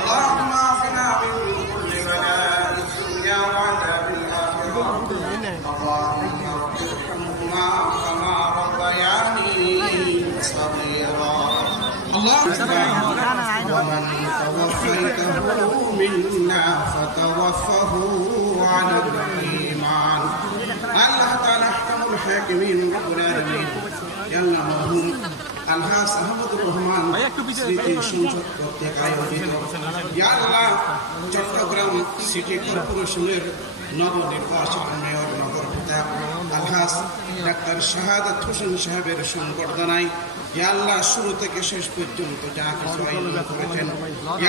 اللهم اعفنا من كل بلاء الدنيا وعذاب الآخرة. اللهم رب ارحمهما كما ربياني صغيرا. ومن توفيته منا فتوفه على الإيمان. الله تعالى أحكم الحاكمين رب العالمين. يلا مرحوم আলহাজ আহমদুর রহমান স্মৃতি সংসদ কর্তৃক আয়োজিত আল্লাহ চট্টগ্রাম সিটি কর্পোরেশনের নবনির্বাচিত মেয়র নগর পিতা আলহাজ ডাক্তার শাহাদাত হোসেন সাহেবের সংবর্ধনায় আল্লাহ শুরু থেকে শেষ পর্যন্ত যা কিছু আয়োজন করেছেন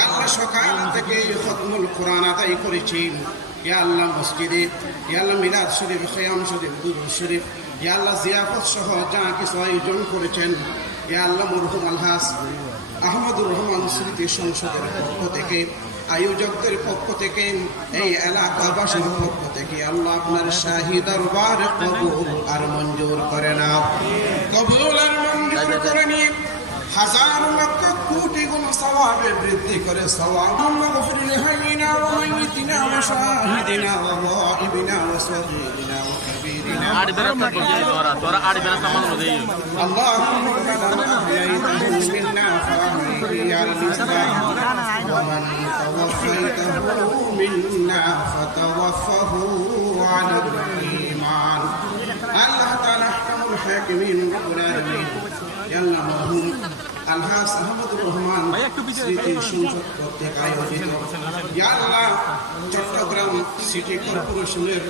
আল্লাহ সকাল থেকে খতমুল কোরআন আদায় করেছি আল্লাহ মসজিদে আল্লাহ মিলাদ শরীফ খিয়াম শরীফ দুরূদ শরীফ আল্লাহ জিয়াফত সহ যা কিছু আয়োজন করেছেন আল্লাহ মরহুম আলহাজ আহমদুর রহমান স্মৃতি সংসদের পক্ষ থেকে আয়োজকদের পক্ষ থেকে এই এলাকাবাসীর পক্ষ থেকে আল্লাহ আপনার শাহী দরবার কবুল আর মঞ্জুর করে নাও। কবুল আর মঞ্জুর করে নিয়ে হাজার লক্ষ কোটি গুণ সওয়াবে বৃদ্ধি করে সওয়াব মাগফির লিহাইনা ওয়া মাইয়িতিনা ওয়া শাহিদিনা ওয়া গায়িবিনা ওয়া সাগীরিনা ওয়া কাবীরিনা اللهم منا فأحيي على الإسلام ومن توفيته منا فتوفه على الإيمان. الله تعالى أحكم الحاكمين رب العالمين. يلا مرحوم আলহাজ আহমদুর রহমান স্মৃতি সংসদ কর্তৃক আয়োজিত আল্লাহ চট্টগ্রাম সিটি কর্পোরেশনের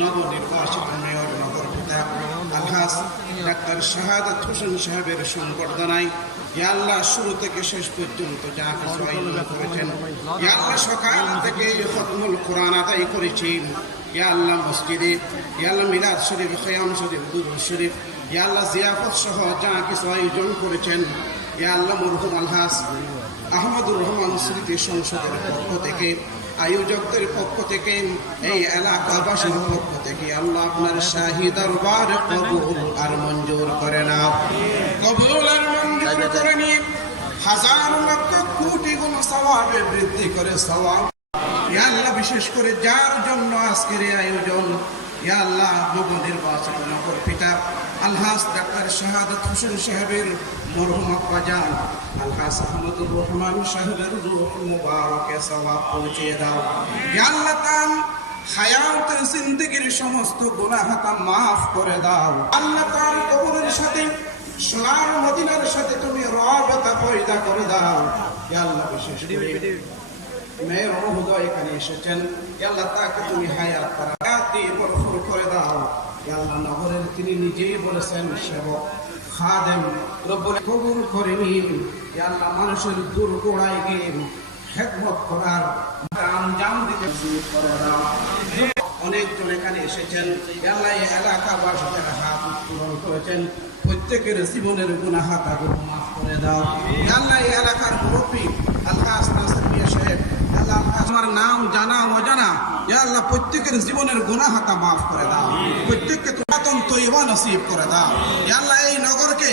নবনির্বাচিত মেয়র নগর পিতা আলহাজ ডাক্তার শাহাদাত হোসেন সাহেবের সংবর্ধনায় আল্লাহ শুরু থেকে শেষ পর্যন্ত যা কিছু আয়োজন করেছেন আল্লাহ সকাল থেকে খতমুল কোরআন আদায় করেছি আল্লাহ মসজিদে আল্লাহ মিলাদ শরীফ খিয়াম শরীফ দুরূদ শরীফ আল্লাহ জিয়াফত সহ যা কিছু আয়োজন করেছেন আল্লাহ মরহুম আলহাজ আহমদুর রহমান স্মৃতি সংসদের পক্ষ থেকে আয়োজকদের পক্ষ থেকে এই এলাকাবাসীর পক্ষ থেকে আল্লাহ আপনার শাহী দরবার কবুল আর মঞ্জুর করে নাও। কবুল আর মঞ্জুর করে নিয়ে হাজার লক্ষ কোটি গুণ সওয়াবে বৃদ্ধি করে সওয়াব আল্লাহ বিশেষ করে যার জন্য আজকের এই আয়োজন আল্লাহ নবনির্বাচিত নগর পিতা আলহাজ ডাক্তার শাহাদাত হোসেন সাহেবের মরহুম আব্বা জান আলহাজ আহমদুর রহমান সাহেবের রূহ মুবারকে সওয়াব পৌঁছে দাও। আল্লাহ তাআলা হায়াত জিন্দেগির সমস্ত গুনাহ খাতা মাফ করে দাও। আল্লাহ তাআলা কবরের সাথে সোনার মদিনার সাথে তুমি রহমত পয়দা করে দাও। আল্লাহ বিশেষ করে মেয়র মহোদয় এখানে এসেছেন আল্লাহ তাকে তুমি হায়াত দিয়ে ভরপুর করে দাও। আল্লাহ নগরের তিনি নিজেই বলেছেন সেবক খাদেম রব্বুল কবুল করে নিন। আল্লাহ মানুষের দুর্গোড়ায় গিয়ে খেদমত করার আঞ্জাম দিতে করে দাও। অনেকজন এখানে এসেছেন আল্লাহ এই এলাকাবাসীদের হাত উত্তোলন করেছেন প্রত্যেকের জীবনের গুনাহ খাতাগুলো মাফ করে দাও। আল্লাহ এই এলাকার মুরব্বী আলহাজ নাসির মিয়া সাহেব আল্লাহ আমার নাম জানা অজানা আল্লাহ প্রত্যেকের জীবনের গুনাহ খাতা মাফ করে দাও। প্রত্যেককে পুরাতন তৈবা নসিব করে দাও। আল্লাহ এই নগরকে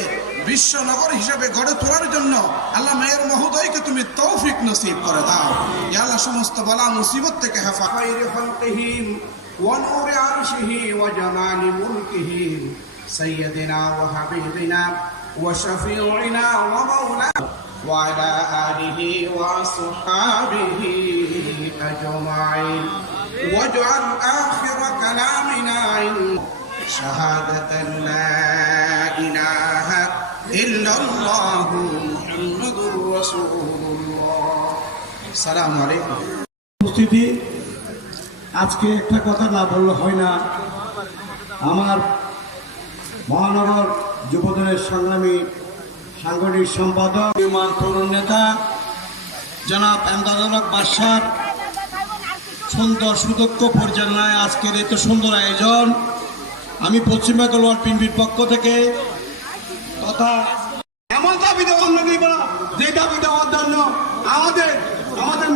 বিশ্ব নগর হিসেবে গড়ে তোলার জন্য আল্লাহ মেয়র মহোদয়কে তুমি তৌফিক নসিব করে দাও। আল্লাহ সমস্ত বালা মুসিবত থেকে হেফাজত ونور عرشه وجمال ملكه سيدنا وحبيبنا وشفيعنا ومولانا وعلى آله وصحابه أجمعين واجعل آخر كلامنا شهادة لا إله إلا الله محمد رسول الله. السلام عليكم. আজকে একটা কথা না বললে হয় না। আমার মহানগর যুবদলের সংগ্রামী সাংগঠনিক সম্পাদক তরুণ নেতা জনাব এমদাদুল হক বাদশার সুন্দর সুদক্ষ পরিচালনায় আজকের এত সুন্দর আয়োজন আমি পশ্চিম বাংলা পিনবির পক্ষ থেকে তথা এমন দাবি দেওয়া আমরা দিব না যে দাবি দেওয়ার জন্য আমাদের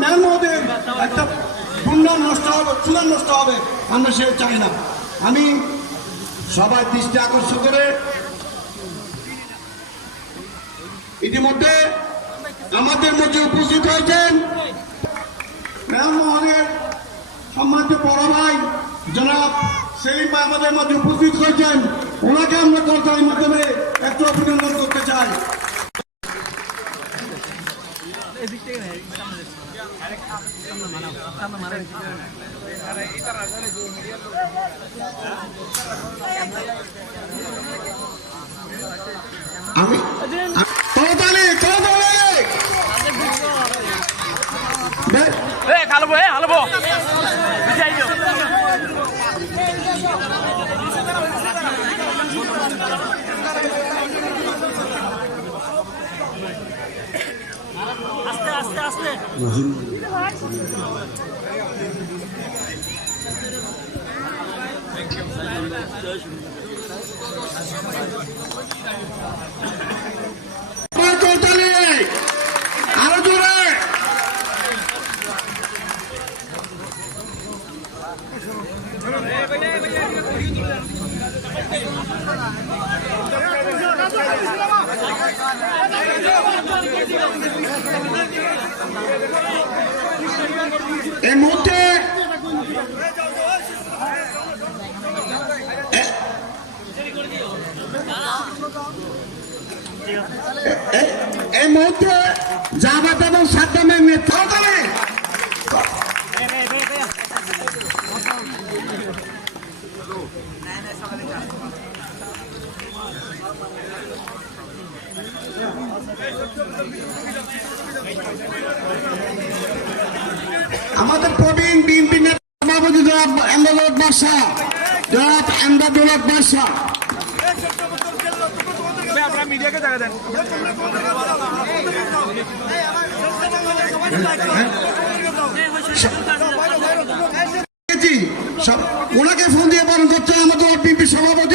মেহনতের একটা পুণ্য নষ্ট হবে, চূড়ান্ত নষ্ট হবে, আমরা সে চাই না। আমি সবাই দৃষ্টি আকর্ষণ করে ইতিমধ্যে আমাদের মধ্যে উপস্থিত হয়েছেন মহলের সম্মানিত বড় ভাই জনাব সেলিম ভাই আমাদের মধ্যে উপস্থিত হয়েছেন। ওনাকে আমরা করতালির মাধ্যমে একটু অভিনন্দন করতে চাই। আমি করতালি খালবো হালবো আস্তে আস্তে আস্তে করতালি আরো জোরে। এই মুহূর্তে জামাত এবং সাদ্দামের নেতৃত্বে আমাদের প্রবীণ বিএনপি নেতা সভাপতি জনাব এমদাদুল বাদশা, জনাব এমদাদুল বাদশা আপনারা মিডিয়াকে জায়গা দেন। ওনাকে ফোন দিয়ে পালন করছেন আমাদের বিএনপি সভাপতি